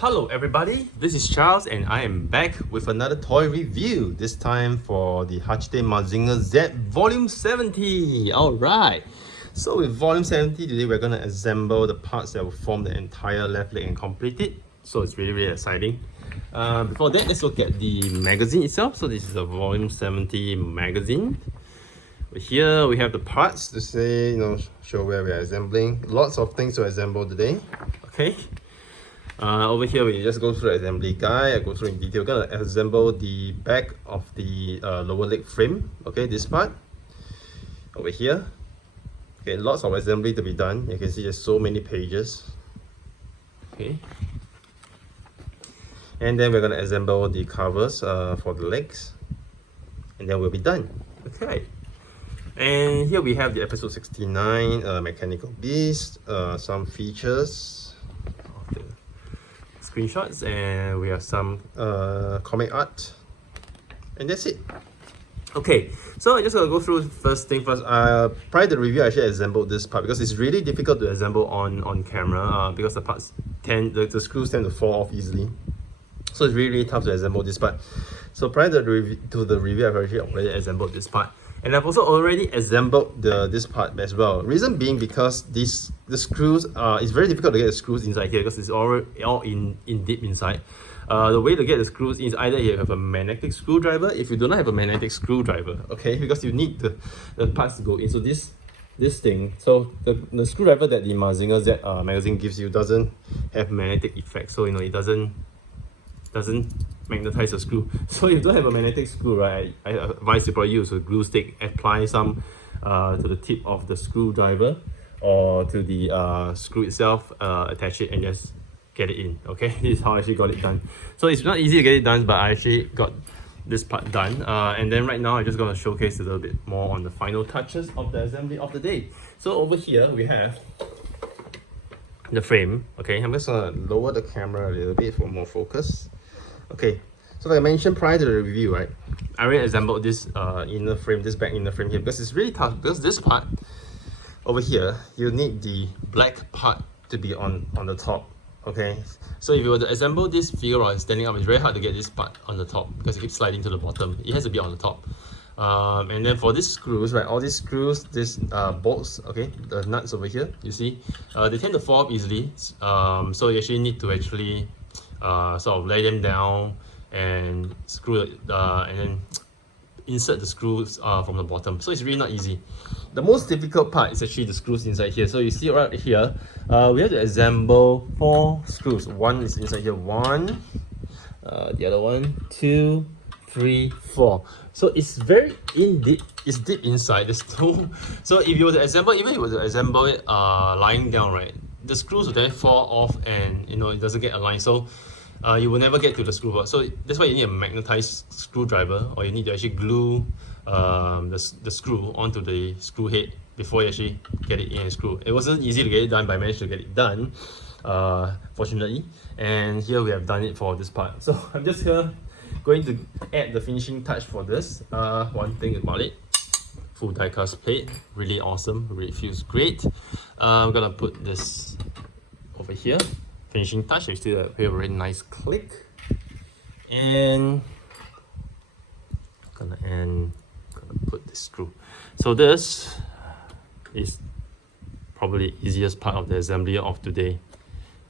Hello everybody, this is Charles and I am back with another toy review, this time for the Hachette Mazinger Z Volume 70. Alright, so with Volume 70 today we're going to assemble the parts that will form the entire left leg and complete it. So it's really exciting. Before that, let's look at the magazine itself. So this is a Volume 70 magazine. Here we have the parts to say, show where we are assembling. Lots of things to assemble today. Okay. Over here we just go through the assembly guide. I go through in detail. We're gonna assemble the back of the lower leg frame. Okay, this part over here. Okay, lots of assembly to be done. You can see there's so many pages. Okay, and then we're gonna assemble the covers for the legs, and then we'll be done. Okay. And here we have the episode 69 mechanical beast, some features of the screenshots, and we have some comic art, and that's it. Okay, so I'm just gonna go through first thing first. Prior to the review, I actually assembled this part because it's really difficult to assemble on camera because the parts the screws tend to fall off easily. So it's really tough to assemble this part. So prior to the review, I've actually already assembled this part. And I've also already assembled this part as well. Reason being because the screws, it's very difficult to get the screws inside here because it's all in deep inside. The way to get the screws is either you have a magnetic screwdriver. If you do not have a magnetic screwdriver, okay, because you need the parts to go in. So this thing, so the screwdriver that the Mazinger Z magazine gives you doesn't have magnetic effect. So it doesn't magnetize the screw. So if you don't have a magnetic screw, right, I advise you probably use a glue stick, apply some to the tip of the screwdriver or to the screw itself, attach it and just get it in. Okay, this is how I actually got it done. So it's not easy to get it done, but I actually got this part done. And then right now I'm just going to showcase a little bit more on the final touches of the assembly of the day. So over here we have the frame. Okay, I'm just going to lower the camera a little bit for more focus. Okay, so like I mentioned prior to the review, right, I already assembled this inner frame, this back inner frame here, because it's really tough. Because this part over here, you need the black part to be on the top. Okay, so if you were to assemble this figure while standing up, it's very hard to get this part on the top because it keeps sliding to the bottom. It has to be on the top. And then for these screws, right, all these screws, these bolts, okay, the nuts over here, you see, they tend to fall off easily. So you actually need to sort of lay them down and screw it, and then insert the screws from the bottom. So it's really not easy. The most difficult part is actually the screws inside here. So you see right here, we have to assemble 4 screws. One is inside here, one, the other one, 2, 3, 4. So it's very deep. It's deep inside. There's no. So if you were to assemble, even if you were to assemble it lying down, right, the screws will then fall off, and it doesn't get aligned. So you will never get to the screw board. So that's why you need a magnetized screwdriver, or you need to actually glue the screw onto the screw head before you actually get it in and screw. It wasn't easy to get it done, but I managed to get it done, fortunately. And here we have done it for this part. So I'm just going to add the finishing touch for this. One thing about it, full die cast plate, really awesome, really feels great. I'm gonna put this over here. Finishing touch, I still have a very nice click, and gonna put this screw. So this is probably the easiest part of the assembly of today.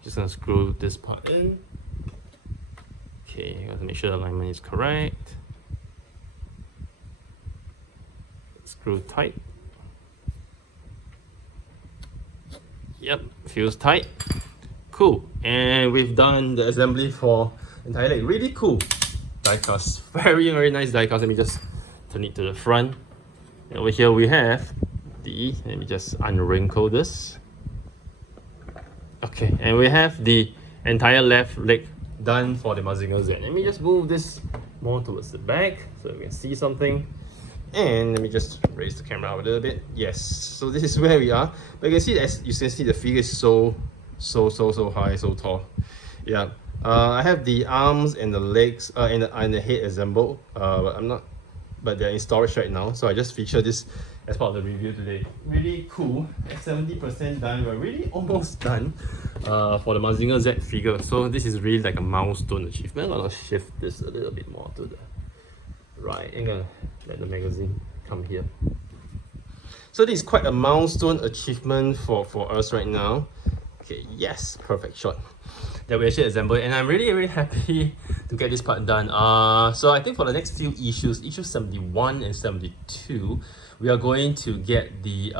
Just gonna screw this part in. Okay, gotta make sure the alignment is correct. Screw tight. Yep, feels tight. Cool, and we've done the assembly for the entire leg. Really cool die cast, very nice die cast. Let me just turn it to the front. And over here we have let me just unwrinkle this. Okay, and we have the entire left leg done for the Mazinger Z. Let me just move this more towards the back so we can see something. And let me just raise the camera up a little bit. Yes, so this is where we are. But you can see, as you can see, the figure is so high, so tall. Yeah, I have the arms and the legs and the head assembled, but they're in storage right now. So I just feature this as part of the review today. Really cool. At 70% done. We're really almost done for the Mazinger Z figure. So this is really like a milestone achievement. I'm gonna shift this a little bit more to the right. I'm gonna let the magazine come here. So this is quite a milestone achievement for us right now. Okay, yes, perfect shot that we actually assembled, and I'm really happy to get this part done. So I think for the next few issues, issue 71 and 72, we are going to get the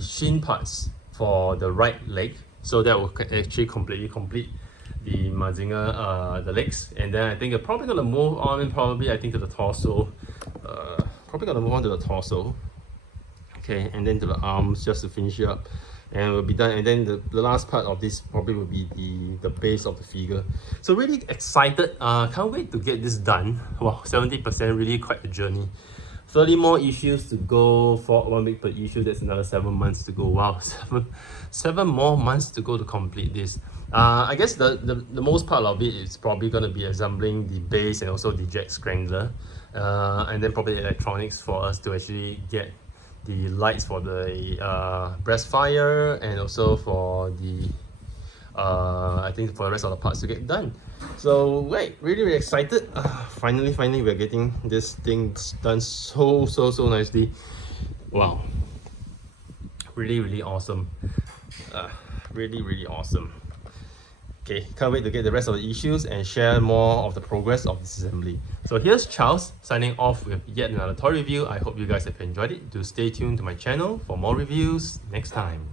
shin parts for the right leg, so that will actually completely complete the Mazinger the legs, and then I think we're probably gonna move on, I think to the torso. Probably gonna move on to the torso, okay, and then to the arms just to finish it up, and we'll be done. And then the last part of this probably will be the base of the figure. So really excited, can't wait to get this done. Wow, 70%, really quite a journey. 30 more issues to go, for 1 week per issue. That's another 7 months to go. Wow, seven more months to go to complete this. I guess the most part of it is probably going to be assembling the base and also the jet strangler, and then probably electronics for us to actually get the lights for the breast fire, and also for the I think for the rest of the parts to get done. So wait, really excited. Finally we're getting this thing done so nicely. Wow, really awesome. Really awesome. Okay, can't wait to get the rest of the issues and share more of the progress of this assembly. So here's Charles signing off with yet another toy review. I hope you guys have enjoyed it. Do stay tuned to my channel for more reviews next time.